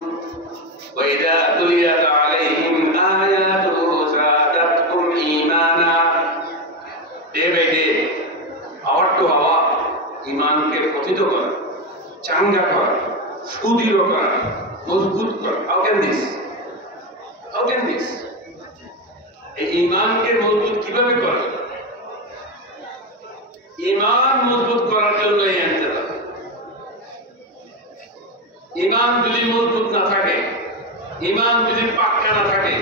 وإذا تليت عليهم آياته زادتهم إيمانا Day by day, hour to hour, ইমানকে প্রতিষ্ঠিত করা, চাঙ্গা করা, সুদৃঢ় করা, মজবুত করা। How can this? How can this? এই ইমানকে মজবুত কিভাবে করে? ইমান মজবুত করার জন্য এই ইন্তেজাম। ইমান যদি মজবুত না থাকে, ইমান যদি পাক্কা না থাকে,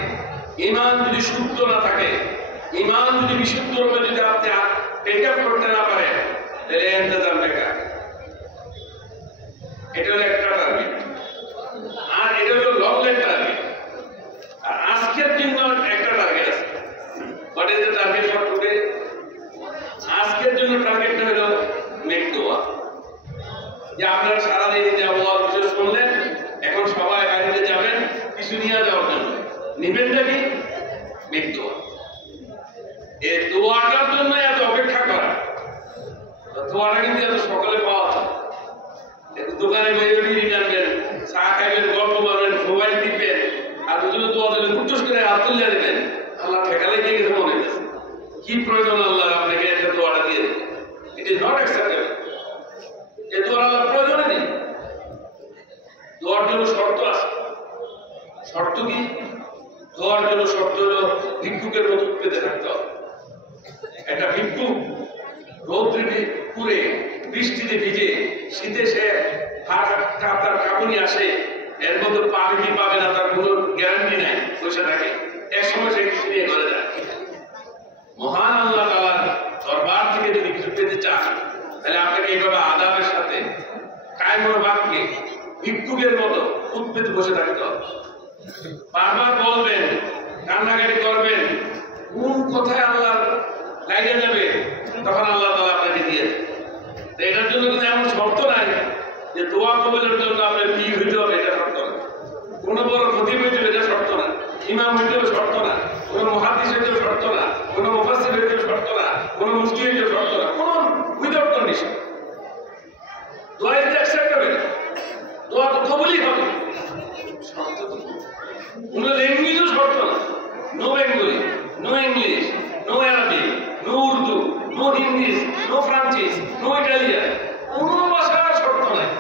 ইমান যদি শুদ্ধ না থাকে, ইমান যদি বিশুদ্ধ রূপে যদি আপনি টেক আপ করতে না পারেন, তাহলে ইন্তেজাম বেকার। এটা হলো একটা টার্গেট, আর এটা হলো লং লেট টার্গেট। আর আজকের জন্য একটা টার্গেট আছে। What is the target for today? আজকের জন্য টার্গেটটা হলো মেক দোয়া। যে আপনারা সারাদিন যে আল্লাহর বিষয় শুনলেন, এখন সবাই বাড়িতে যাবেন কিছু নিয়ে যাওয়ার জন্য, নিবেনটা কি? মেক দোয়া। এই দোয়াটার জন্য এত অপেক্ষা করা। দোয়াটা কিন্তু এত সকালে পাওয়া যায়। দোকানে বইয়ে বিড়ি টানবেন, চা খাইবেন, গল্প করবেন, মোবাইল টিপবেন, আর দুজনে দোয়া দিলেন, উচ্চস করে হাত তুলে দেবেন, আল্লাহ ঠেকালে গিয়ে গেছে মনে হয়েছে। কি প্রয়োজন আল্লাহ আপনাকে একটা দোয়াটা দিয়ে দেবে? It is not acceptable. এই দোয়ার আল্লাহ প্রয়োজনে নেই। দোয়ার জন্য শর্ত আছে। শর্ত কি? দোয়ার জন্য শর্ত হলো ভিক্ষুকের মতো পেতে থাকতে হবে। একটা ভিক্ষুক রৌদ্রে পুড়ে, বৃষ্টিতে ভিজে, শীতে সে তার কাপুনি আসে, এর মধ্যে পাবে কি পাবে না তার কোনো গ্যারান্টি নাই, পয়সা থাকে, এক সময় সে কিছু নিয়ে ঘরে যায়। মহান আল্লাহ তাআলার দরবার থেকে যদি কিছু পেতে চান, তাহলে আপনাকে এইভাবে আদাবের সাথে কায়মর বাক্যে ভিক্ষুকের মতো উদ্বেদ বসে থাকতে হবে। বারবার বলবেন, কান্নাকাটি করবেন, কোন কথায় আল্লাহ লাগে যাবে, তখন আল্লাহ তাআলা আপনাকে দিয়ে দেবে। এটার জন্য কিন্তু এমন শর্ত নাই যে দোয়া কবুলের জন্য আপনার পীর হইতে হবে, এটা শর্ত না। কোনো বড় খতিব হইতে হবে, এটা শর্ত না। ইমাম হইতে হবে, শর্ত না। কোনো মুহাদ্দিস হইতে হবে, শর্ত না। কোনো মুফাসসির হইতে হবে, শর্ত না। কোনো মুফতি হইতে হবে, শর্ত না। কোনো উইদাউট কন্ডিশন দোয়া ইজ অ্যাকসেপ্টেবল। দোয়া তো কবুলই হবে। শর্ত কি? কোনো ল্যাঙ্গুয়েজও শর্ত না। No Bengali, no English, no আরবি, no Urdu, no Hindi, no French, no Italian, কোনো ভাষার শর্ত নাই।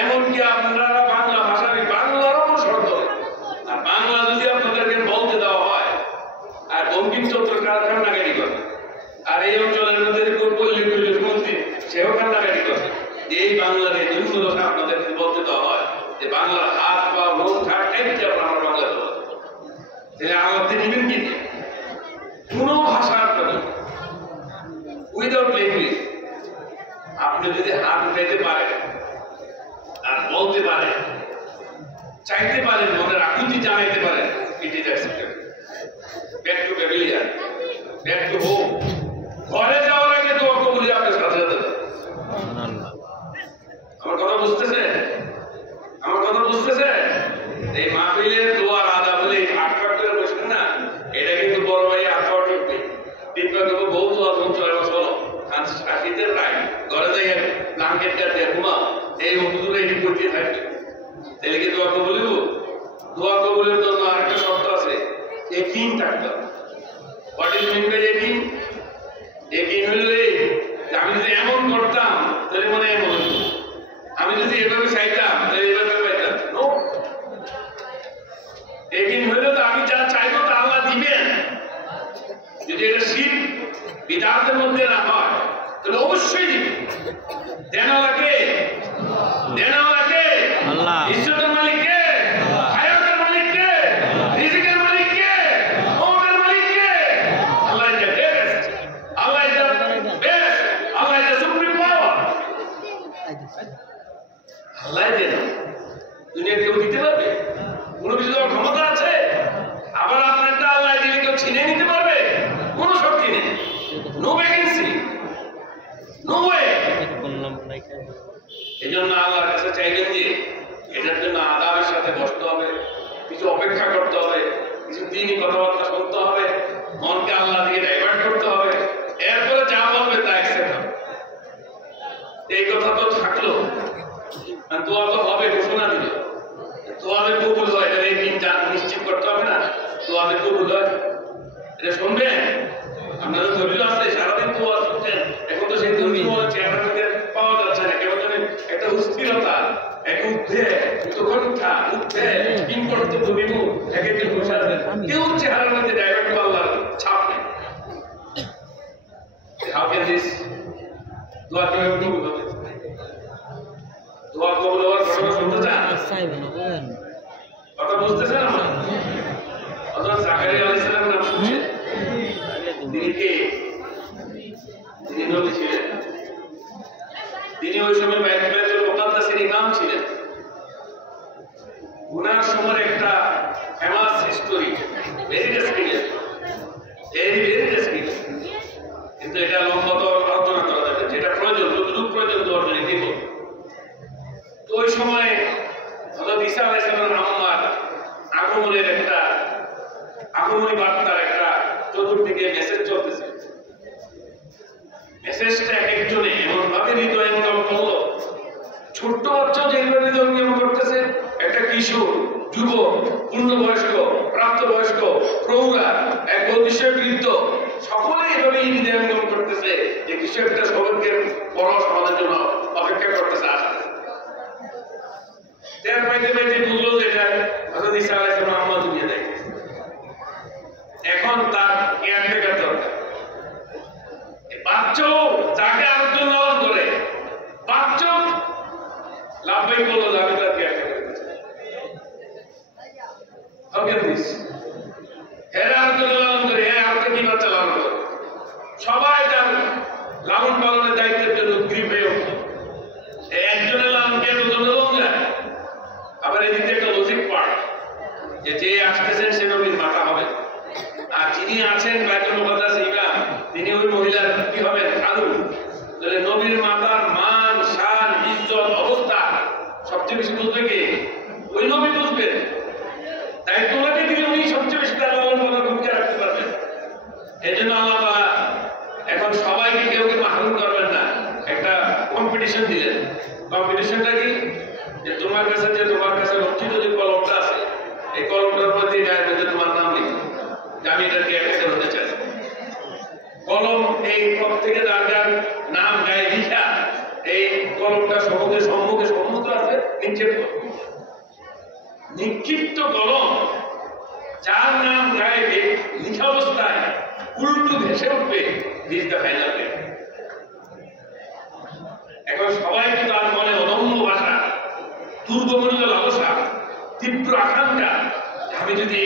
এমনকি আপনারা বাংলা ভাষার বাংলারও কোনো শর্ত নেই। আর বাংলা যদি আপনাদেরকে বলতে দেওয়া হয়, আর বঙ্কিমচন্দ্র কান্নাকাটি করে, আর এই অঞ্চলের মধ্যে পল্লী মন্ত্রী সেও কান্নাকাটি করে, এই বাংলার এই দুর্দশা আপনাদেরকে বলতে দেওয়া হয় যে বাংলার হাত বা মন ঠাক খাইতে আপনার বাংলা দেওয়া, তাহলে আমাদের নিবেন কি? কোনো ভাষার কথা উইদাউট ল্যাঙ্গুয়েজ। আপনি যদি হাত উঠাইতে পারেন আর বলতে পারেন, চাইতে পারেন, মনের আকুতি জানাইতে পারেন, it is acceptable. Back to pavilion, back to home. ঘরে যাওয়ার আগে দোয়া কবুল আপনার সাথে সাথে। আমার কথা বুঝতেছেন? আমার কথা বুঝতেছেন? এই মাহফিলের দোয়ার আদা বলে আটকাট করে বসবেন না, এটা কিন্তু বড় ভাই আটকাট করবে। তিনবার দেবো বহু দোয়া মন্ত্র এবার চলো শীতের রায় ঘরে যাই ব্লাঙ্কেটটা দিয়ে ঘুমাও, এই হুজুরে এটি করতে থাকবে। তাহলে কি দোয়া কবুল হইব? দোয়া কবুলের জন্য আরেকটা শর্ত আছে, ইয়াকিন থাকতে হবে। হোয়াট ইজ মিন বাই ইয়াকিন? ইয়াকিন হলো এই যে আমি যদি এমন করতাম তাহলে মনে এমন হইত, আমি যদি এভাবে চাইতাম তাহলে এভাবে পাইতাম। নো, ইয়াকিন হইলো তো আমি যা চাইবো তা আল্লাহ দিবেন। যদি এটা শিরক বিদআতের মধ্যে না হয় তাহলে অবশ্যই দিবেন। দেনওয়ালা কে? দেনওয়ালা কে? আল্লাহ। ইজ্জতের মালিক কে? হায়াতের মালিক কে? রিজিকের মালিক কে? মওতের মালিক কে? Allah is the best. Allah is the best. Allah is the supreme power. Allah দেন। দুনিয়ার কেউ দিতে পারবে? কোনো কিছু দেওয়ার ক্ষমতা আছে? আবার আপনারটা আল্লাহ দিলে কেউ ছিনিয়ে নিতে পারবে? কোনো শক্তি নেই। No vacancy, no way. এই জন্য আল্লাহর কাছে চাইলেন যে এটার জন্য আদাবের সাথে বসতে হবে, কিছু অপেক্ষা করতে হবে, কিছু দিনই কথাবার্তা শুনতে হবে, মনকে আল্লাহ থেকে ডাইভার্ট করতে হবে, এরপরে যা বলবে তা অ্যাকসেপ্ট হবে। এই কথা তো থাকলো, দোয়া তো হবে, ঘোষণা দিল। কবুল হয়? এটা শুনবেন? আপনাদের দলিল আছে, সারাদিন তো ওয়াজ শুনছেন, এখন তো সেই দলিল চেহারাটাকে পাওয়া যাচ্ছে না, কেমন জানেন একটা অস্থিরতা, এক উঠে উৎকণ্ঠা, উঠে কিংকর্ত বিমুখ, এক একটি বসে আছেন, কেউ চেহারার মধ্যে ডাইরেক্ট আল্লাহর ছাপ নেই। How can this দোয়া কিভাবে কবুল হবে? দোয়া কবুল হওয়ার ঘটনা শুনতে চান? কথা বুঝতেছেন না? হযরত জাকারিয়া আলাইহিস সালামের নাম শুনছেন? তিনি কে? তিনি নবী ছিলেন। তিনি ওই সময় বাইতুল মুকাদ্দাসের ইমাম ছিলেন। উনার সময়ের একটা ফেমাস হিস্টোরি, ভেরি ডেসক্রিপটিভ, কিন্তু এটা লম্বা তো আলোচনা করা যাবে, যেটা প্রয়োজন, যতটুকু প্রয়োজন দেওয়ার জন্য দিব। তো ওই সময় হযরত ঈসা আলাইহিস সালামের আম্মার আগমনী বার্তার একটা চতুর্দিকে মেসেজ চলতেছে। মেসেজটা এক একজনে এমন ভাবে হৃদয়ঙ্গম করলো, ছোট্ট বাচ্চাও যেভাবে হৃদয়ঙ্গম করতেছে, একটা কিশোর, যুবক, পূর্ণবয়স্ক, প্রাপ্তবয়স্ক, প্রৌঢ়া, এক বৈদিশ্য বৃদ্ধ, সকলে এভাবে হৃদয়ঙ্গম করতেছে যে কিছু একটা সবকের বড় সমাজের জন্য অপেক্ষা করতেছে, আসতেছে। টের পাইতে পাইতে বুঝলো যে এটা হযরত ঈসা আলাইহিস সালাম আম্মা দুনিয়া দেয়, এখন তার কেয়ারটেকার দরকার। বাচ্চাও যাকে আরেকজন লালন করে, বাচ্চাও লাভবাই বললো আমি তার কেয়ারটেকার করতে চাই। How can this? এরা আরেকজন লালন করে, এরা আরেকটা কি বাচ্চা লালন করে, সবাই তার লালন পালনের দায়িত্বের জন্য উদ্গ্রীব হয়ে উঠল। একজনের লালন কে দুজন লালন যায়। আবার এদিকে একটা লজিক পার্ট, যে আসতেছেন সে নবীর মাতা হবে, আর যিনি আছেন বাইতুল মুকাদ্দাসে ইমাম, তিনি ওই মহিলার কি হবেন? খালু। তাহলে নবীর মাতার মান, শান, ইজ্জত, অবস্থা সবচেয়ে বেশি বুঝবে কে? ওই নবী বুঝবেন। তাই তোলাকে দিলে উনি সবচেয়ে বেশি তার লালন পালনের ভূমিকা রাখতে পারবেন। এই জন্য আল্লাহ তাআলা এখন সবাইকে কেউ মাহরুম করবেন না, একটা কম্পিটিশন দিলেন। কম্পিটিশনটা কি? যে তোমার কাছে লক্ষিত যে কলমটা আছে, এই কলমটার মধ্যে গায়ের মধ্যে তোমার নাম লিখো, আমি এটাকে একটা হতে চাই। কলম এই পথ থেকে যার নাম গায়ে লিখা, এই কলমটা সম্মুখে সম্মুখ আছে, নিক্ষিপ্ত কলম যার নাম গায়ে লিখা অবস্থায় উল্টো ভেসে উঠবে, দিস দ্য ফাইনাল গেম। এখন সবাই কিন্তু তার মনে অদম্য ভাষা, দুর্গমনীয় লালসা, তীব্র আকাঙ্ক্ষা, আমি যদি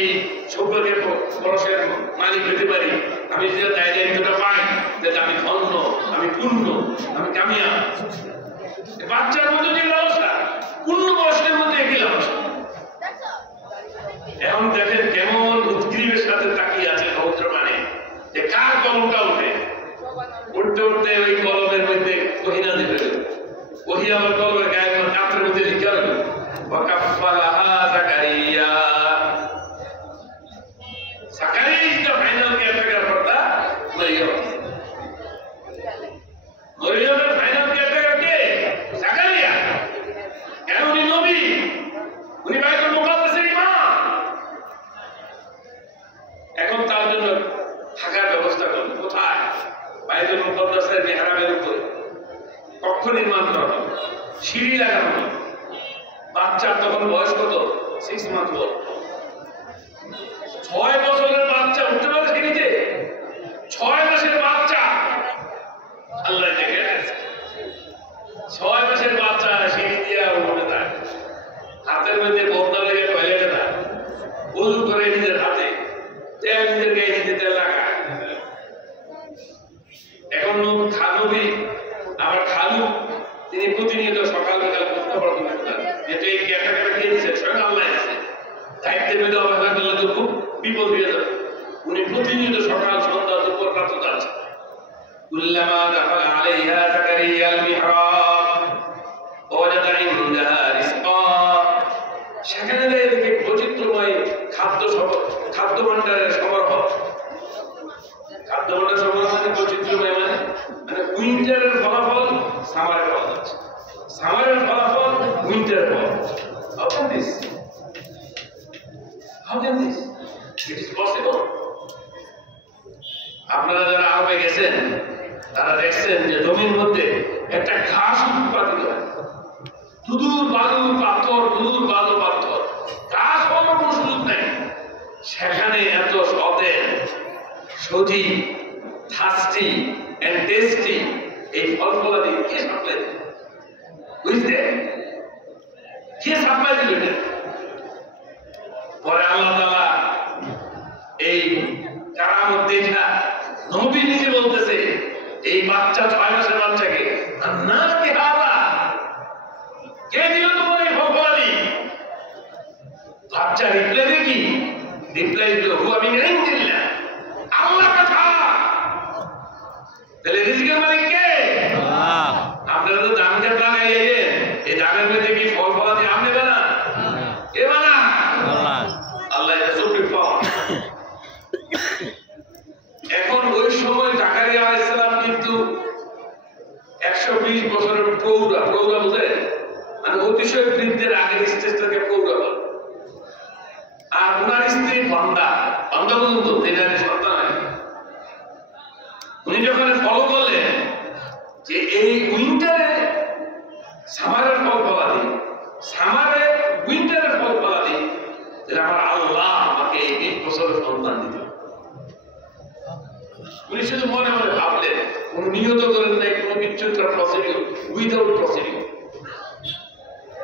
সৌভাগ্যের পরশের মালিক হতে পারি, আমি যদি দায়িত্বটা পাই, তাহলে আমি ধন্য, আমি পূর্ণ, আমি কামিয়া। বাচ্চার মধ্যে যে লালসা, পূর্ণ বয়সের মধ্যে একই লালসা। এখন দেখেন কেমন উদ্গ্রীবের সাথে তাকিয়ে আছে সমুদ্র, মানে যে কার কলমটা উঠে। উঠতে উঠতে ওই কলমের মধ্যে কহিনা দিবে, ওহি আমার কলমের গায়ে কাপড়ের মধ্যে লিখে রাখবে, ওয়াকাফালাহা Zakariya. Zakariya is the final caretaker for the Mariam. মরিয়মের ফাইনাল কেয়ারটেকার কে? জাকারিয়া। কেন? উনি নবী, উনি বাইতুল মুকাদ্দাসের ইমাম। এখন তার জন্য থাকার ব্যবস্থা করুন কোথায়? বাইতুল মুকাদ্দাসের মিহরাবের উপরে কক্ষ নির্মাণ করা হবে, সিঁড়ি লাগানো হবে। বাচ্চার তখন বয়স কত? 6 মান্থ ওল্ড। 6 বছরের বাচ্চা উঠতে পারে সিঁড়িতে? 6 মাসের বাচ্চা আল্লাহ দেখে আছে। 6 মাসের বাচ্চা সিঁড়ি দিয়ে উঠে যায়, হাতের মধ্যে বদনা লেগে টয়লেটে যায়, উজু করে নিজের হাতে তেল, নিজের গায়ে নিজে তেল লাগায়। এখন নবী আমার খালু, তিনি প্রতিনিয়ত সকাল বিকাল প্রশ্ন করতেন, যেহেতু এই ক্যাটাগরি কে দিয়েছে? স্বয়ং আল্লাহ দিয়েছে। দায়িত্বের মধ্যে অবহেলা করলে তো খুব বিপদ হয়ে যাবে। উনি প্রতিনিয়ত সকাল সন্ধ্যা দুপুর রাত যাচ্ছেন। কুল্লামা দাখালা আলাইহা জাকারিয়া আল মিহরাব ওয়াজাদা ইনদাহা রিজকা। সেখানে দেখে বৈচিত্র্যময় খাদ্য ভাণ্ডারের সমারোহ। খাদ্য ভাণ্ডার সমারোহ মানে বৈচিত্র্যময়, মানে উইন্টারের ফলাফল সামারে পাওয়া যাচ্ছে, সামারের ফলাফল উইন্টারে পাওয়া যাচ্ছে। How can this? It is possible. আপনারা যারা আরবে গেছেন তারা দেখছেন যে জমির মধ্যে একটা ঘাস উৎপাদিত হয়, দুদূর বালু পাথর, দুদূর বালু পাথর, ঘাস হওয়ার কোনো সুযোগ নেই। সেখানে এত সতেজ, সজীব, থার্স্টি এন্ড টেস্টি এই ফল ফলাদি কে সাপ্লাই দিল? বুঝতে কে সাপ্লাই দিল? পরে আল্লাহ তাআলা এই কারামত দেখা নবী নিজে বলতেছে, এই বাচ্চা 6 মাসের বাচ্চাকে না কে হারা কে দিল তোমার এই ফল ফলাদি? বাচ্চা রিপ্লাই দেখি, রিপ্লাই দিল হুয়া মিন ইনদিল্লাহ, আল্লাহ কথা। তাহলে রিজিকের মালিক কে? আল্লাহ। আপনারা তো দান কাট লাগাইয়েন, এই দানের মধ্যে কি ফল ফলাদি আপনি বানা? কে বানা? আল্লাহ। আল্লাহ এটা সুপ্রিম পাওয়ার। এখন ওই সময় জাকারিয়া আলাইহিস সালাম কিন্তু 120 বছরের প্রৌঢ়া বুঝে, মানে অতিশয় বৃদ্ধের আগের স্টেজটাকে প্রৌঢ়া বলে। আর ওনার স্ত্রী বান্দা পর্যন্ত দিনের সন্তান হয়। উনি যখন ফলো করলেন যে এই উইন্টারে সামারের ফল ফলাদি, সামারে উইন্টারের ফল ফলাদি, তাহলে আমার আল্লাহ আমাকে এই 20 বছরের সন্তান দিতে। উনি শুধু মনে মনে ভাবলেন, কোন নিয়ত করেন নাই, কোন কিছু প্রসিডিউর, উইদাউট প্রসিডিউর।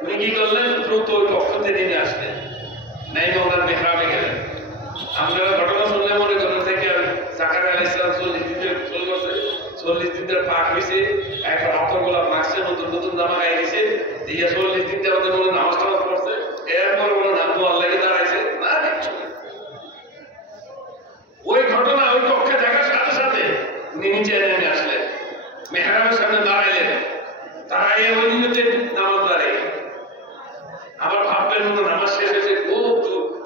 উনি কি করলেন? দ্রুত ওই পক্ষ থেকে নিয়ে আসলেন, নাই ওনার মেহরাবে গেলেন। আপনারা ঘটনা শুনলে মনে করেন থেকে জাকারিয়া আলাইহিস সালাম 40 দিন ধরে পাক হয়েছে, একটা রক্ত গোলাপ মাখছে, নতুন নতুন জামা গায়ে গেছে, দিয়ে 40 দিন ধরে ওদের বলে নামাজ টামাজ পড়ছে, এরপর বলে নাম তো আল্লাহকে দাঁড়াইছে না কিচ্ছু। ওই ঘটনা ওই পক্ষে দেখার সাথে সাথে উনি নিচে নেমে আসলেন, মেহরাবের সামনে দাঁড়াইলেন, দাঁড়াইয়ে ওই নিয়তে নামাজ দাঁড়াই। আবার ভাবলেন মতো নামাজ শেষ হয়েছে, খুব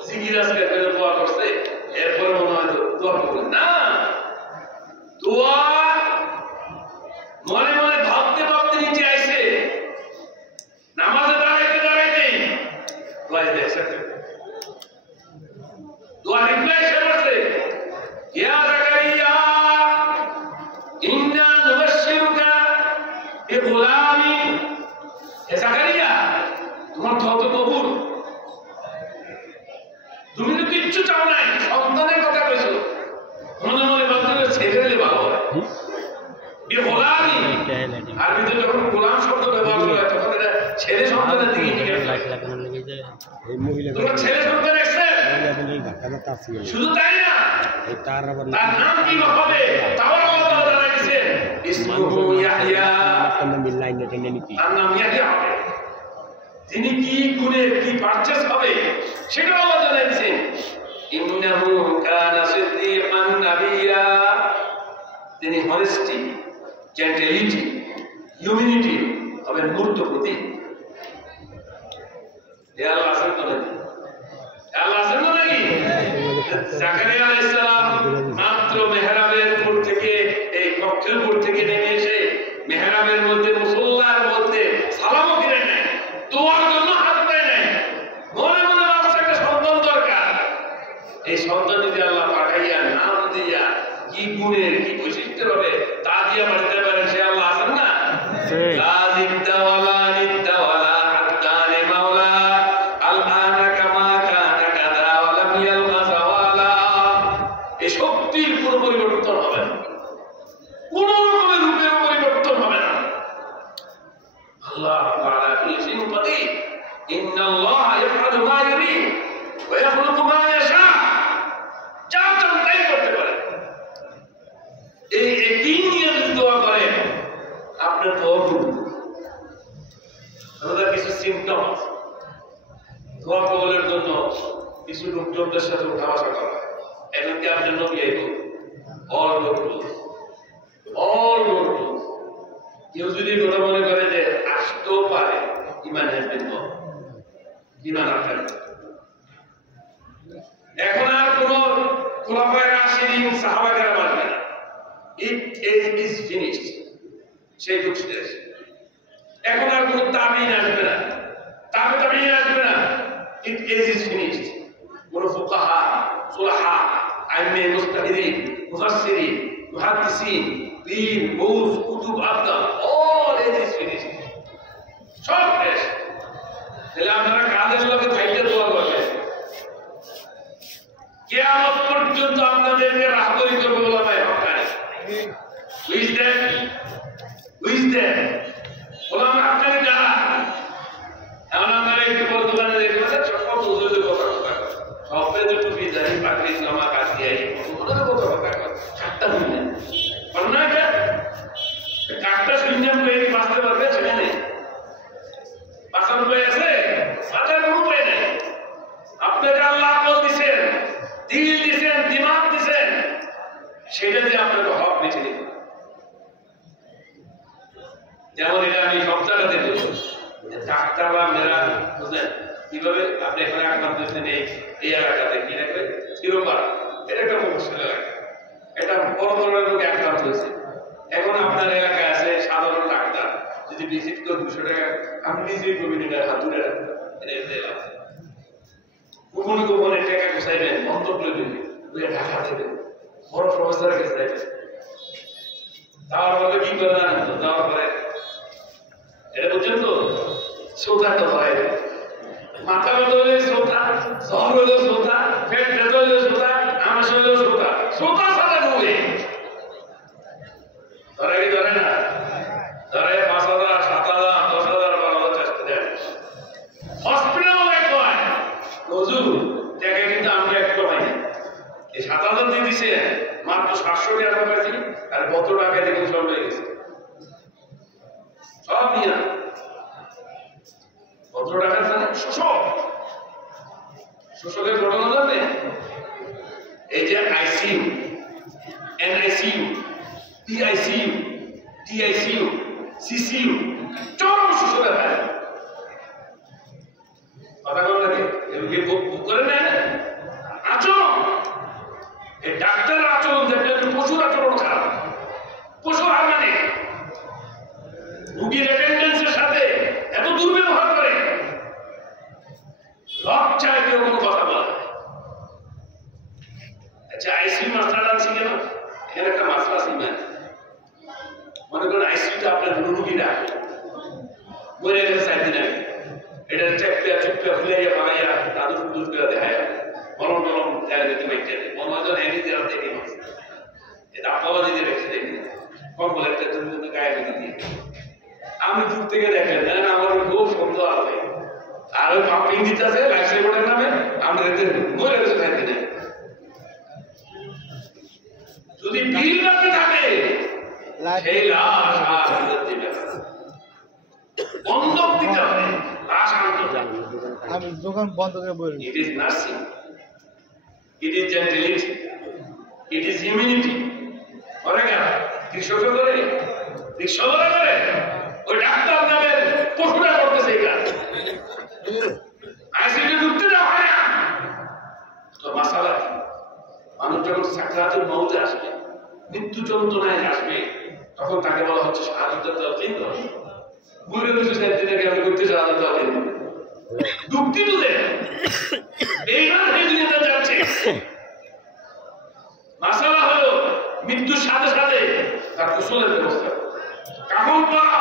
জিকির আজকাল করে দোয়া করছে, এরপরে মনে হয় দোয়া করবেন না। দোয়া মনে মনে ভাবতে ভাবতে নিচে আইছে, নামাজে দাঁড়াইতে দাঁড়াইতে দোয়া দেখছে, দোয়া রিপ্লাই এসে পড়ছে, ইয়া জাকারিয়া ইন্না নুবাশশিরুকা বিগুলামিন। হে জাকারিয়া, তোমার দোয়া তো কবুল, তুমি তো কিচ্ছু চাও নাই, সন্তানের কথা কইছো, মনে মনে ভাবতে ছেড়ে দিলে ভালো হয়। আরবিতে যখন গোলাম শব্দ ব্যবহার করা হয় তখন এটা ছেলে সন্তানের দিকে ইঙ্গিত করে। তোমরা ছেলে সন্তান এসেছে, শুধু তাই না, তার নাম কি হবে তাও আল্লাহ তাআলা জানাই দিয়েছেন, ইসমুহু ইয়াহইয়া, তার নাম ইয়াহইয়া হবে। তিনি কি গুণে কি পারচেজ হবে সেটা আল্লাহ জানাই দিয়েছেন। ইন্নাহু কানা সিদ্দিকান নাবিয়্যা, তিনি হনেস্টি, জেন্টেলিটি, হিউম্যানিটি হবে মূর্ত প্রতীক। আল্লাহ আছেন তো নাকি? আল্লাহ আছেন তো নাকি? জাকারিয়া আলাইহিস সালাম মাত্র মেহরাবের উপর থেকে, এই কক্ষের উপর থেকে নেমে এসে মেহরাবের মধ্যে, মুসল্লার মধ্যে সালামও ফিরে নেয়, দোয়ার জন্য হাত দেয় নাই, মনে মনে ভাবছে একটা সন্তান দরকার। এই সন্তান যদি আল্লাহ পাঠাইয়া নাম দিয়া কি গুণের কি বৈশিষ্ট্য হবে তা দিয়া বাড়িতে পারেন, সে আল্লাহ আছেন না? এই শক্তির কোন পরিবর্তন হবে না, কোন রকমের রূপের পরিবর্তন হবে না। আল্লাহ তাআলা কুল্লি শাইইন কাদির, ইন্নাল্লাহা ইয়াফআলু মা ইউরিদ ওয়া ইয়াখলুকু মা ইয়াশা, যা চান তাই করতে পারে। এই একই নিয়ে দোয়া করেন, আপনার দোয়া কবুল। আমাদের কিছু সিম্পটম আছে, দোয়া কবুলের জন্য কিছু লোকজনদের সাথে উঠা বসা করা। এমনকি আপনার নবী আইব অল ডোর ক্লোজ, অল ডোর ক্লোজ। কেউ যদি কথা মনে করে যে আসতেও পারে, ইমান হ্যাজ বিন লস্ট, ইমান আপনার। এখন আর কোন খোলাফায়ে রাশিদিন সাহাবা কেরাম আসবে না, ইট ইজ ফিনিশড, সেই যুগ শেষ। এখন আর কোন তাবিঈন আসবে না, তাবিঈন আসবে না, ইট ইজ ফিনিশড। কোন ফুকাহা, সুলাহা, আইম্মে মুজতাহিদিন, মুফাসসিরিন মুহাদ্দিসিন, পীর, Ghaus, Qutub, Abdal, all is finished. সব শেষ। তাহলে আপনারা কাদের লোকে থাইকে দোয়া করবেন? কিয়ামত পর্যন্ত আপনাদেরকে রাহবরি করবে ওলামায়ে হক্কানি। Who is that? Who is that? ওলামা হক্কানি যারা এখন আপনারা একটু বড় দোকানে দেখবেন সব উজুরে কথা কথা সবে যে টুপি দাড়ি পাগড়ি জামা কাচি আই ওনারা কথা কথা কাটটা দিলে বর্ণাটা কাটটা শুনলাম তো এই বাঁচতে পারবে ছেলে নেই বাঁচার উপায় আছে বাঁচার কোনো উপায় নেই আপনাকে আল্লাহ আকল দিছেন দিল দিছেন দিমাগ দিছেন সেটা দিয়ে আপনাকে হক বেছে নিতে যেমন এটা আমি সব জায়গাতে বলবো ডাক্তাররা মেয়েরা বুঝলেন কিভাবে আপনি এখানে আক্রান্ত হচ্ছেন এই এলাকাতে কি রাখবে চিরপাড়া এটা একটা মুশকিল এলাকা এটা বড় ধরনের রোগে আক্রান্ত হয়েছে এখন আপনার এলাকায় আছে সাধারণ ডাক্তার যদি ভিজিট করে 200 টাকা আপনি নিজেই কমিউনিটির হাত ধরে রাখবেন গোপনে গোপনে টাকা গুছাইবেন বন্ধ করে দেবেন ওই ঢাকা দেবেন বড় প্রফেসরের কাছে যাবেন তারপরে কি করে জানেন তো যাওয়ার পরে এটা বুঝছেন তো শ্রোতাটা হয় মাথা ব্যথা হলে শ্রোতা জ্বর হইলেও শ্রোতা পেট ব্যথা হইলেও শ্রোতা আমাস হইলেও শ্রোতা শ্রোতা সাথে ঘুরে ধরে কি ধরে না ধরে 5,000 7,000 10,000 12,000 চেষ্টা দেয় হসপিটাল এক হয় হুজুর টাকা কিন্তু আমরা একটু পাই না এই 7,000 দিয়ে দিছে মাত্র 700 টাকা পাইছি আর কত টাকা দেখুন সব হয়ে গেছে সব নিয়ে কত টাকা জানেন শোষক শোষকের ঘটনা জানেন এই যে আইসিইউ এনআইসিইউ পিআইসিইউ টিআইসিইউ সিসিইউ চরম শোষকের হয় কথা বলতে এগুলি বুক করে নেন আচরণ এই ডাক্তারের আচরণ দেখলে পশুর আচরণ খারাপ পশুর হার মানে রুগীর অ্যাটেন্ডেন্সের সাথে এত দুর্ব্যবহার করে লজ্জায় কেউ কোনো কথা বলে আচ্ছা আইসিইউ মাসলা আছে কেন এখানে একটা মাসলা আছে মনে করেন আইসিইউতে আপনার রুগীরা মরে গেছে 4 দিন আগে এটা চেপে চুপে ফুলাইয়া বানাইয়া দাদু দুধ করে দেখায় মলম মলম দেয় দিতে বাইতে মনোজন এনে দেওয়া দেখি এটা আপাবাদি দিয়ে রেখে দেখি কম বলে একটা তুমি গায়ে দিতে দিয়ে আমি দূর থেকে দেখেন না আমার খুব সুন্দর আছে আর ওই পাম্পিং দিতেছে লাইফ সাপোর্টের নামে আমরা এতে মরে গেছে 4 দিনে যদি বিল রাখতে থাকে সেই লাশ আর দিবে বন্ধক দিতে হবে লাশ আনতে আমি দোকান বন্ধ করে বলি it is nursing it is gentility it is humanity করে কেন কৃষক করে রিক্সা করে ওই ডাক্তার নামে পশুরা করতেছে এই কাজ আইসিইউ ঢুকতে দেওয়া হয় না তো মাসালা কি মানুষ যখন সাকরাতুল মউতে আসবে মৃত্যু যন্ত্রণায় আসবে তখন তাকে বলা হচ্ছে শাহাদাতুল তাওহীদ বলে দিয়েছে সেদিনে আমি করতে শাহাদাতুল তাওহীদ যুক্তি তো দেন এইবার এই দুনিয়াতে যাচ্ছে মাসালা হলো মৃত্যুর সাথে সাথে তার গোসলের ব্যবস্থা কাফন পরা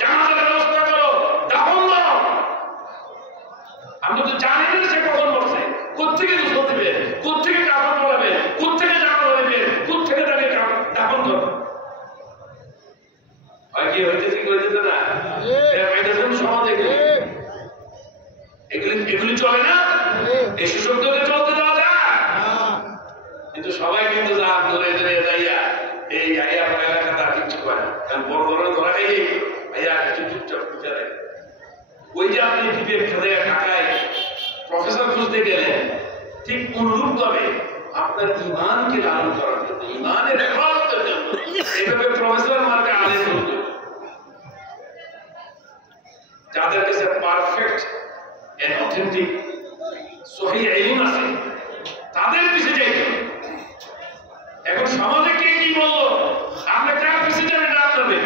জানাজার ব্যবস্থা করো দাফন দাও আমরা তো জানি না সে কখন মরছে কোত্থেকে গোসল দিবে কোত্থেকে কাফন পরাবে কোত্থেকে জামা পরাবে কোত্থেকে তাকে দাফন করবে হয় কি হইতেছে কি হইতেছে না এর পাইতেছেন সমাজে এগুলি চলে না এই সুশব্দকে চলতে দেওয়া যায় কিন্তু সবাই কিন্তু যা ধরে ধরে যাইয়া এই আইয়া এলাকা তার কিচ্ছু করে না কারণ বড় ধরনের ধরা খাই আইয়া কিছু চুপচাপ খুঁজে দেয় ওই যে আপনি টিপের খেতে ঢাকায় প্রফেসর খুঁজতে গেলেন ঠিক অনুরূপ ভাবে আপনার ইমানকে লালন করার জন্য ইমানের হেফাজতের জন্য এইভাবে প্রফেসর মার্কে আলেম হতে যাদের কাছে পারফেক্ট এন্ড অথেন্টিক সহিহ ইলম আছে তাদের পিছে যাইতে এখন সমাজে কে কি বললো আমরা কার পিছে যাবে না আপনাদের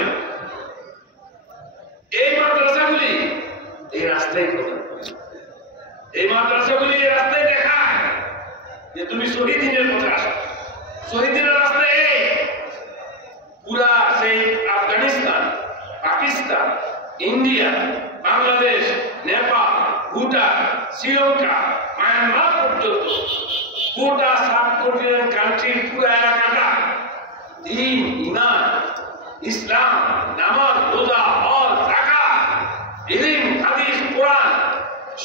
এই মাদ্রাসাগুলি এই রাস্তায় কথা এই মাদ্রাসাগুলি এই রাস্তায় দেখায় যে তুমি শহীদিনের পথে আসো শহীদিনের রাস্তায় এই পুরা সেই আফগানিস্তান, পাকিস্তান, ইন্ডিয়া, বাংলাদেশ, নেপাল, ভুটান, শ্রীলঙ্কা, মায়ানমার পর্যন্ত গোটা সাবকন্টিনেন্ট কান্ট্রির পুরো এলাকাটা দ্বীন, ঈমান, ইসলাম, নামাজ, রোজা, হজ, যাকাত, ইলম, হাদিস, কোরআন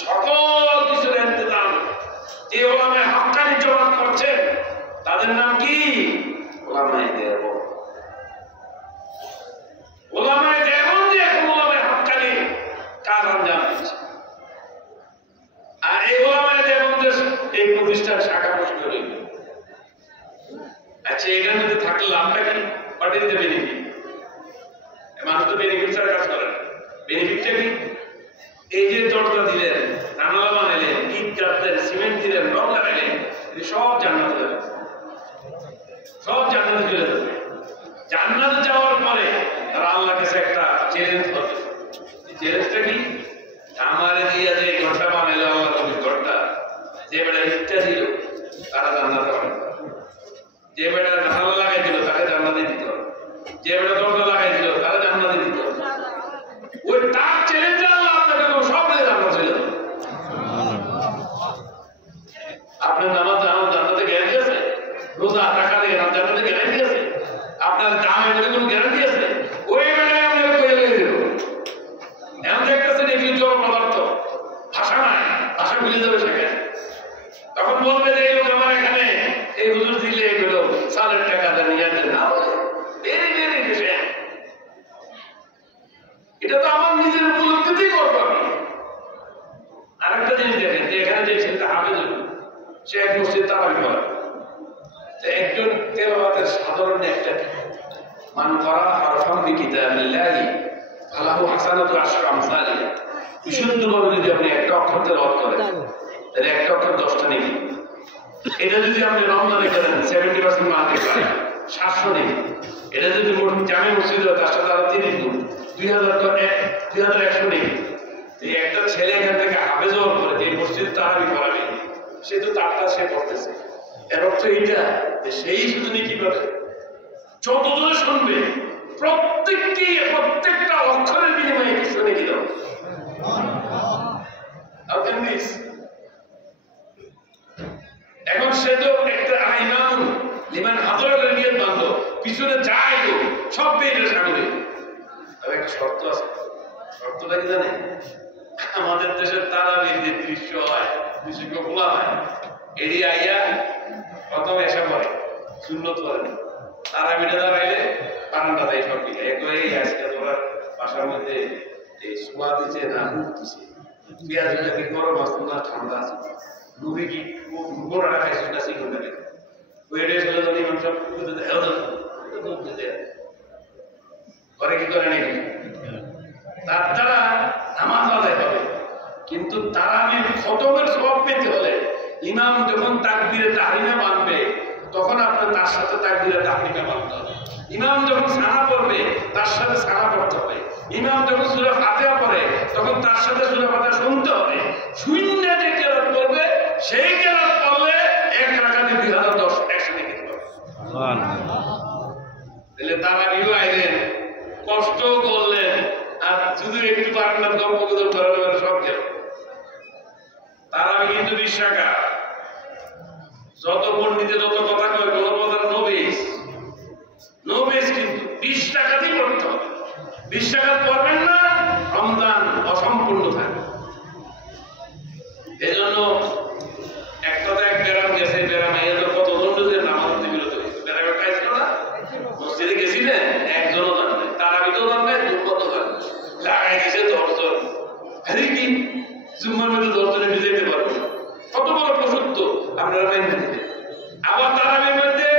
সকল কিছুর ইন্তজাম যে ওলামায়ে হক্কানি জবাব করছেন তাদের নাম কি? ওলামায়ে দেওবন্দ। ওলামায়ে দেওবন্দ এখন ওলামায়ে হক্কানি কাজ আঞ্জাম দিচ্ছে। আর এই ওলামায়ে দেওবন্দের এই প্রতিষ্ঠান শাখা প্রশ্ন রইল। আচ্ছা, এটার মধ্যে থাকলে লাভটা কি? What is the benefit? মানুষ তো বেনিফিট ছাড়া কাজ করে। বেনিফিটটা কি? এই যে দরজা দিলেন, জানালা বানাইলেন, ইট গাঁথলেন, সিমেন্ট দিলেন, রং লাগাইলেন, সব জান্নাতে যাবে, সব জান্নাতে চলে যাবে। জান্নাতে যাওয়ার পরে তারা আল্লাহর কাছে একটা চ্যালেঞ্জ করবে। চ্যালেঞ্জটা কি? আমারে দিয়া যে ঘরটা বানাইলো, আল্লাহ নবীর ঘরটা, যে বেটা ইটটা দিল তারা জান্নাতে যাবে, যে বেটা জানালা লাগাই দিল তাকে জান্নাতে দিতে হবে, যে বেটা দরজা লাগাই দিল তারা জান্নাতে দিতে হবে। ওই তার চ্যালেঞ্জ আল্লাহ আপনাকে সব দিয়ে জান্নাতে চলে যাবে। আপনার নামাজ জান্নাতে গ্যারান্টি আছে? রোজা টাকা দিয়ে জান্নাতে গ্যারান্টি আছে? আপনার দামের মধ্যে কোনো গ্যারান্টি আছে? ওই বেলায় আপনাকে কইয়া লইয়া দিল। এমন দেখতেছেন এগুলি জড় পদার্থ, ভাষা নাই, ভাষা ভুলে যাবে সেখানে। তখন বলবে যে এই লোক আমার এখানে এই হুজুর দিলে এগুলো সালের টাকা দেন, নিয়ে আসেন না, দেরি দেরি দেশে। এটা তো আমার নিজের উপলব্ধিতেই করবো আমি। আরেকটা জিনিস দেখেন যে এখানে যে ছেলেটা হাফেজ হল, সে এক মসজিদ তারাবি পড়ে। একজন তেলাওয়াতের সাধারণ একটা মান করা হারফান বিকিতাবিল্লাহি ফালাহু হাসানাতু আশরু আমসালিহা। বিশুদ্ধভাবে যদি আপনি একটা অক্ষর তেলাওয়াত করেন তাহলে একটা অক্ষর 10টা নেকি। এটা যদি আপনি রমজানে করেন 70% মার্কে পায়, 700 নেকি। এটা যদি জামে মসজিদ হয় তার সাথে আরো 30 গুণ, 2100 নেকি। এই একটা ছেলে এখান থেকে হাফেজ হওয়ার পরে যে মসজিদ তারাবি পড়াবে, সে তো তারটা সে পড়তেছে। এর অর্থ এইটা যে সেই শুধু নেকি পাবে। যতজন শুনবে প্রত্যেকটা অক্ষরের বিনিময়ে কিছু নেকি দাও। এখন সে তো একটা ইমাম লিমান হাজরাতের নিয়ত বাঁধলো, পিছনে যায় তো সব পেয়ে সাগরে। তবে একটা শর্ত আছে। শর্তটা কি জানে? আমাদের দেশের তারাবির যে দৃশ্য হয়, দৃশ্য খোলা হয়, এড়ি আইয়া প্রথম এসে পড়ে, সুন্নত করে না। তারাবিটা দাঁড়াইলে বারান্দা দেয় সব দিকে এই আজকে তোরা বাসার মধ্যে এই শোয়া দিচ্ছে না মুখ দিচ্ছে, পেঁয়াজ কি গরম আসতো না ঠান্ডা আছে, মুড়ি কি গোড়াটা খাইছিস না শিখুন থাকে ওই রেস হলে তো নিয়ম সব করে কি করে নাকি তার দ্বারা নামাজ আদায় হবে। কিন্তু তারাবির খতমের সওয়াব পেতে হলে ইমাম যখন তাকবীরে তাহরিমে বাঁধবে তখন আপনার তার সাথে তাকবীরে তাহরিমে বাঁধতে হবে। ইমাম যখন সানা পড়বে তার সাথে সানা পড়তে হবে। ইমাম যখন সূরা ফাতিহা পড়ে তখন তার সাথে সূরা ফাতিহা শুনতে হবে। শূন্য যে কেরাত পড়বে সেই কেরাত পড়লে এক রাকাতে 2010 100 নেকি দিতে হবে। তাহলে তারাবিও আইলেন, কষ্ট করলেন, আর শুধু একটু পারলেন গল্প গুজব করার সব গেল। তারাবি কিন্তু 20 টাকা। যত পণ্ডিতে যত কথা কয় কোনো কথা নোবেস কিন্তু 20 টাকাতেই পড়তে হবে। 20 টাকা পড়বেন না রমজান অসম্পূর্ণ থাকে। এই জন্য এক কথা এক ব্যারাম গেছে, ব্যারামে এত কত দণ্ডদের নামাজ হতে বিরত হয়েছে। ব্যারামে পাইছিল না, মসজিদে গেছিলেন, একজনও জান নাই, তারাবিতেও জান নাই, দুঃখত জান নাই, লাগাই দিয়েছে 10 জন। আরে কি জুম্মার মধ্যে 10 জনে মিলাইতে পারবো না, কত বড় প্রসূত্ব আপনারা মাইনে দিতে। আবার তারাবির মধ্যে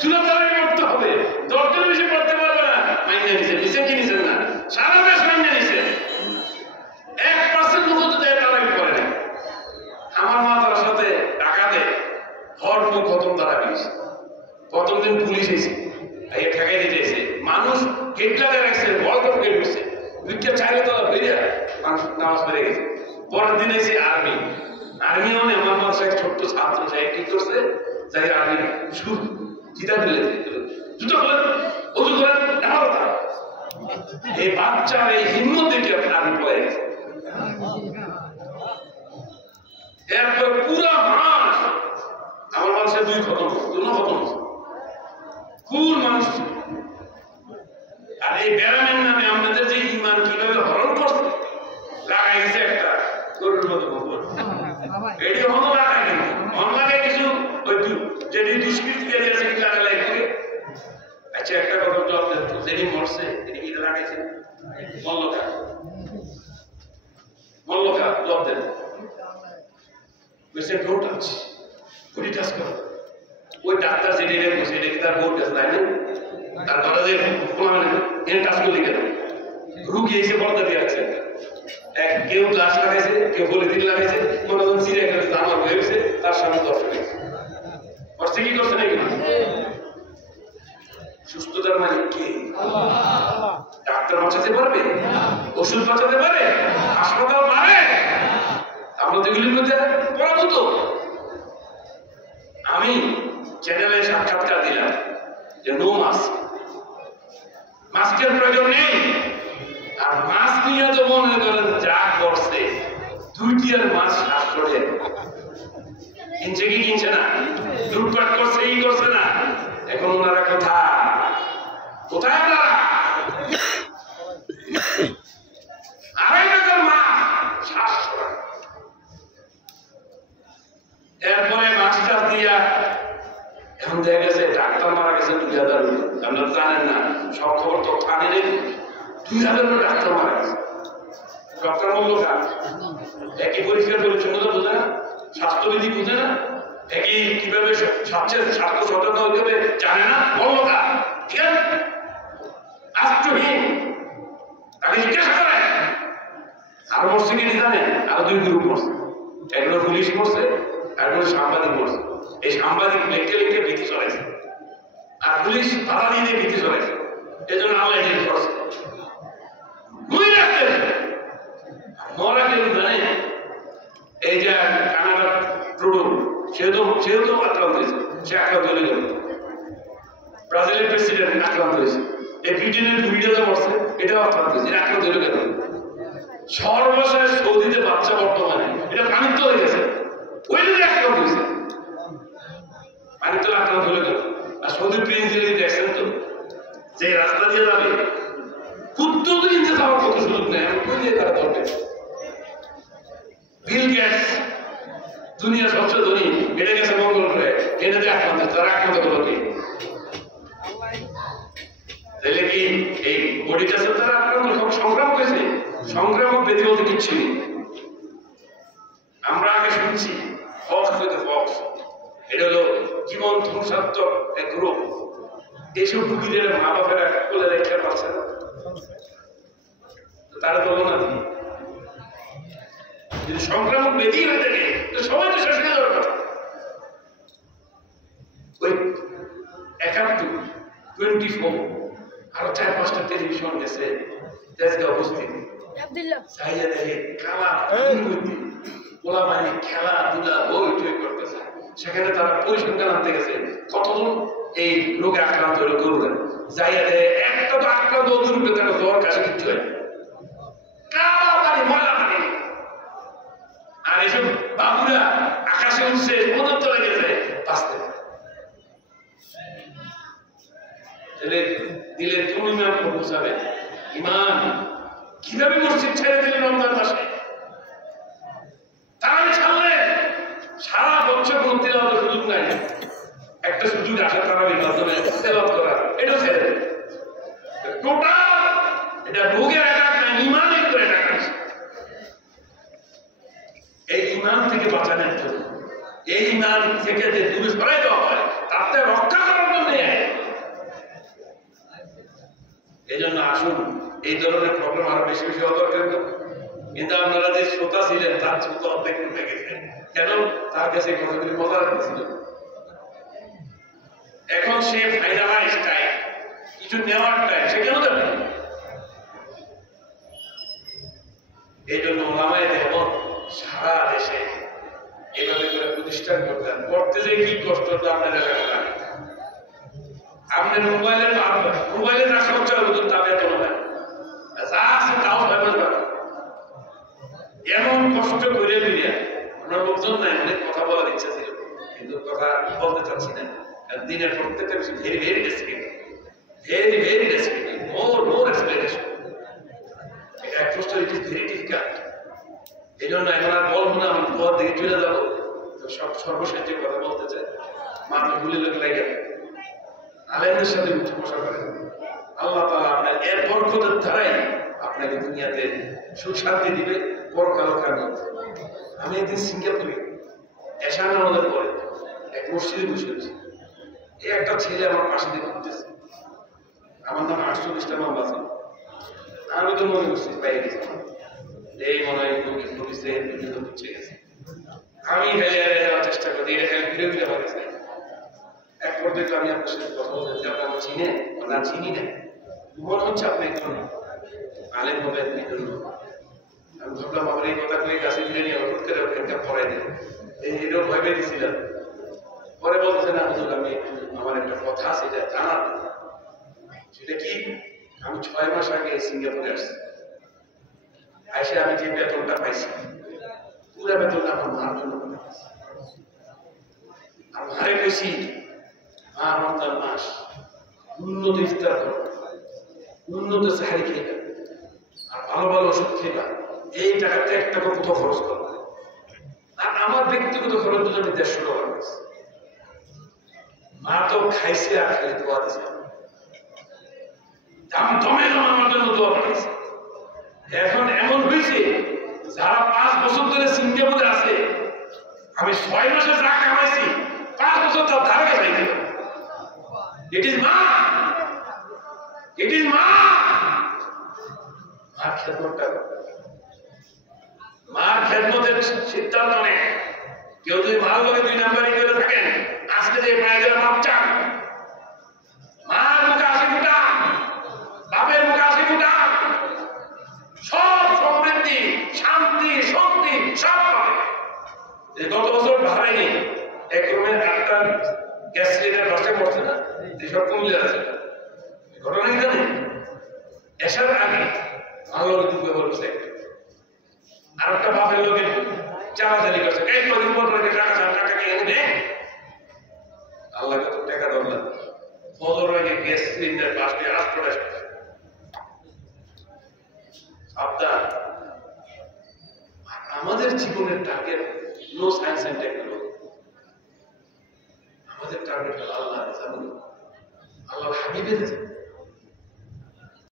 সূরা তারাবি পড়তে হবে, 10 জন বেশি পড়তে পারবে না, মাইনে নিছেন। নিছেন কি নিছেন না? সারা দেশ মাইনে নিছেন। 1% লোক তো তারাবি পড়ে না। আমার মা তার সাথে ঢাকাতে ভরপুর খতম তারাবি হয়েছে। প্রথম দিন পুলিশ এসে এই ঠেকাই দিতে এসে মানুষ গেট লাগাই রাখছে, বল করে গেট হয়েছে, দুইটা চাইলে তলা বেরিয়ে মানুষ নামাজ পড়ে গেছে। পরের দিন এসে আর্মি মানে আমার মাসে এক ছোট্ট ছাত্র যাই কি করছে, যাই আর্মি শুরু চিতা ফেলে জুতো খোলেন, অজু করেন, নামাজ পড়েন। এই বাচ্চার এই হিম্মত দেখে আমি পড়ে গেছি। এরপর পুরো মাস আমার মানুষের 2 খতম, 2 খতম, ফুল মানুষ। আর এই ব্যারামের নামে আমাদের যে ইমান কিভাবে হরণ করছে, লাগাইছে একটা গরুর মতো গোবর। এটি হলো লাগাই কিন্তু অনলাইনে কিছু ওই যেটি দুষ্কৃতি আছে কি লাগালাই করে। আচ্ছা একটা কথা জবাব দেন তো, যেটি মরছে তিনি কি লাগাইছেন? মল্লকা জবাব দেন। বলছে ডোন্ট টাচ, ওটি টাচ করো। ওই ডাক্তার যেটি বসে এটা কি তার বোর্ড টাচ নাই না? তার ধরা যে এনে টাচ করলি কেন? রুগী এসে পর্দা দিয়ে আছে, কেউ গ্লাস লাগাইছে, কেউ পলিথিন লাগাইছে, মনে হয় চিড়ে গেছে, আমার হয়েছে, তার সামনে দর্শক করছে। কি করছে নাকি? সুস্থতার মানে কে? ডাক্তার বাঁচাতে পারবে? ওষুধ বাঁচাতে পারে? হাসপাতাল পারে? আমরা তো এগুলির মধ্যে পরাভূত। আমি চ্যানেলে সাক্ষাৎকার দিলাম যে নো মাস্ক, মাস্কের প্রয়োজন নেই। আর মাস্ক নিয়ে তো মনে করেন যা করছে, 2 টিয়ার মাস্ক আসলে কিনছে কি কিনছে না, লুটপাট করছে এই করছে না। এখন ওনারা কোথায় ওনারা? 2.5 টাকার মাস্ক 700 টাকা। এরপরে মাস্টার দিয়া এখন দেখা গেছে ডাক্তার মারা গেছে 2000। আপনারা জানেন না, সব খবর তো আনি নেই। 2000 ডাক্তার মারা গেছে। ডক্টর বললো কাজ একই পরিষ্কার পরিচ্ছন্নতা বোঝে না, স্বাস্থ্যবিধি বোঝে না, একই কিভাবে স্বাস্থ্য সচেতন হতে হবে জানে না, বললো কাজ। ঠিক আছে, আশ্চর্যহীন। তাকে জিজ্ঞাসা করেন আর মরছে কি জানেন? আরো 2 গ্রুপ মরছে। একগুলো পুলিশ মরছে, একগুলো সাংবাদিক মরছে। এই সাংবাদিক লিখতে লিখতে ভীতি চলেছে, আর পুলিশ বাধা দিয়ে ভীতি চলেছে। এই জন্য আল্লাহ এটা করছে। মরা কেউ জানে? এই যে কানাডার ট্রুডো, সেও তো আক্রান্ত হয়েছে, সে আক্রান্ত হয়ে গেল। ব্রাজিলের প্রেসিডেন্ট আক্রান্ত হয়েছে। এই ব্রিটেনের ভিডিওতে মরছে, এটাও আক্রান্ত হয়েছে, এটা আক্রান্ত হয়ে গেল। সর্বশেষ সৌদিতে বাচ্চা বর্তমানে এটা পানির তলে গেছে, ওই দিকে আক্রান্ত হয়েছে, পানির তলে আক্রান্ত হয়ে গেল। আর সৌদির প্রিন্স দেখছেন তো, যে রাস্তা দিয়ে যাবে কুত্তো তো কিনতে যাওয়ার কত সুযোগ নেই, কই দিয়ে তারা ধরবে? বিল গেটস দুনিয়া সবচেয়ে ধনী, বেড়ে গেছে মঙ্গল গ্রহে, এনে দিয়ে আক্রান্ত, তারা আক্রান্ত করলো কি? তাহলে কি এই বডিটা তারা আক্রান্ত সংগ্রাম করেছে? সংগ্রামক ব্যাধি বলতে কিচ্ছু নেই। আমরা আগে শুনছি ফক্স উইথ ফক্স, এটা হলো জীবন ধ্বংসাত্মক এক রোগ। এইসব রুগীদের মা বাপেরা বলে রেখে পারছে না, তারা বলো না। যদি সংক্রামক ব্যাধি হয়ে থাকে সবাই তো শেষ হয়ে দরকার। ওই 24 আরো 4-5টা টেলিভিশন গেছে দেশে উপস্থিত, চাইয়া দেখে খেলা ওলা মানে খেলাধুলা বই করতেছে। সেখানে তারা পরিসংখ্যান আনতে গেছে কতজন এই রোগে আক্রান্ত হলো গরুরা। যাইয়া দেখে একটা তো আক্রান্ত রূপে তারা জ্বর কাছে কিচ্ছু হয়, কালা পানি ময়লা পানি। আর এইসব বাবুরা আকাশে উঠছে, মদত চলে গেছে বাঁচতে। দিলে কোন ইমান পৌঁছাবে? ইমান কিভাবে মসজিদ ছেড়ে দিলেন রমজান মাসে? তারা ছাড়লে সারা বছর কোন তেলাওয়াতের সুযোগ নাই, একটা সুযোগ আসে তারাবির মাধ্যমে তেলাওয়াত করার, এটা ছেড়ে দেয়। টোটাল এটা রোগের অ্যাটাক না, ইমানের তো অ্যাটাক আছে। এই ইমান থেকে বাঁচানোর জন্য, এই ইমান থেকে যে দূরে সরাই দেওয়া হয়, তাতে রক্ষা করার জন্য এই জন্য আসুন এই ধরনের প্রবলেম আরো বেশি বেশি হওয়া দরকার। কিন্তু আপনারা যে শ্রোতা ছিলেন তার শ্রোতা অর্ধেক উঠে গেছে, কেন? তার কাছে কথাগুলি মজা লাগছিল। এখন সে ফাইনালাইজ টাইম, কিছু নেওয়ার টাইম, সে কেন দেবে? এই জন্য ওলামায়ে দেওবন্দ সারা দেশে এভাবে করে প্রতিষ্ঠান করতেন। করতে যে কি কষ্ট তো আপনারা আপনার মোবাইলে যা খরচা হলো তা বেতন হয়, যা আছে তাও ফেরত পাবে। এমন কষ্ট করে ফিরিয়া আমরা লোকজন নাই, অনেক কথা বলার ইচ্ছা ছিল কিন্তু কথা বলতে চাচ্ছি না। দিনের প্রত্যেকটা বিষয় very very descriptive, very very descriptive, more explanation. এটা এক প্রশ্ন, ইট ইজ ভেরি ডিফিকাল্ট। এই জন্য এখন আর বলবো না, আমি পর দিকে চলে যাবো। তো সর্বশেষ যে কথা বলতে চাই, মাথা গুলি লোক লাগে আলেমদের সাথে উঠে বসা করে আল্লাহ তাআলা আপনার এর বরকতের ধারাই আপনাকে দুনিয়াতে সুখ শান্তি দিবে, পরকাল কামিয়ে। আমি একদিন সিঙ্গাপুরে এশার নামাজের পরে এক মসজিদে বসে আছি, এই একটা ছেলে আমার পাশে দিয়ে ঘুরতেছে। আমার নাম 48টা নাম আছে। আমি তো মনে করছি বাইরে গেছি, এই মনে হয় বুঝে গেছে। আমি যাওয়ার চেষ্টা করি, এটা খালি ঘুরে ঘুরে আমার কাছে। এক পর্যায়ে আমি আপনার সাথে কথা বলতে চাই, আপনি আমার চিনে না চিনি না, মনে হচ্ছে আপনি একজন আলেম হবে, আপনি একজন। আমি ভাবলাম আমার এই কথা কয়ে গাছে ফিরে নিয়ে হঠাৎ করে ওখানটা পড়াই দেব, এটাও ভয় পেয়ে দিয়েছিলাম। পরে বলতেছে না হুজুর, আমি আমার একটা কথা আছে এটা জানার। সেটা কি, আমি 6 মাস আগে সিঙ্গাপুরে আসছি, এসে আমি যে বেতনটা পাইছি পুরা বেতনটা আমার মার জন্য পাঠাচ্ছি। আর মারে কইছি, মা রমজান মাস উন্নত ইফতার করো, উন্নত সাহারি খেয়ে, আর ভালো ভালো ওষুধ খেয়ে, এই টাকাতে 1 টাকা কোথাও খরচ করো। আর আমার ব্যক্তিগত খরচ তো আমি 150 টাকা করেছি। মা তো খাইছে আর খালি দোয়া দিছে, আমি দমে দম আমার জন্য দোয়া পাঠাইছে। এখন এমন হয়েছে, যারা 5 বছর ধরে সিঙ্গাপুরে আছে, আমি 6 মাসে যা কামাইছি 5 বছর তার ধারে কাছে দিল। ইট ইজ মা, ইট ইজ মা। মার খেদমতটা, মার খেদমতের সিদ্ধান্ত নেই। কেউ যদি মার লোকে 2 নাম্বারই করে থাকেন, আজকে যে মায়ের মাপ চান, মার মুখে 80 ফুটা, বাপের মুখে 80 ফুটা, সব সমৃদ্ধি, শান্তি, শক্তি সব পাবে। গত বছর ভাড়াইনি, এক রুমের 8টা গ্যাস সিলিন্ডার নষ্ট করছে না, এসব কমিলে আছে। ঘটনা কি জানেন, এসার আগে ভালো লোক দুঃখ বলছে, আর একটা বাপের লোকের চালাচালি করছে, এই কদিন পর টাকা এনে দে। আল্লাহকে তো টাকা ধরলাম, ফজর আগে গ্যাস সিলিন্ডার বাসটি রাষ্ট্রটা সাবধান। আমাদের জীবনের target no science and technology, আমাদের টার্গেট হলো আল্লাহ, আল্লাহর হাবিবের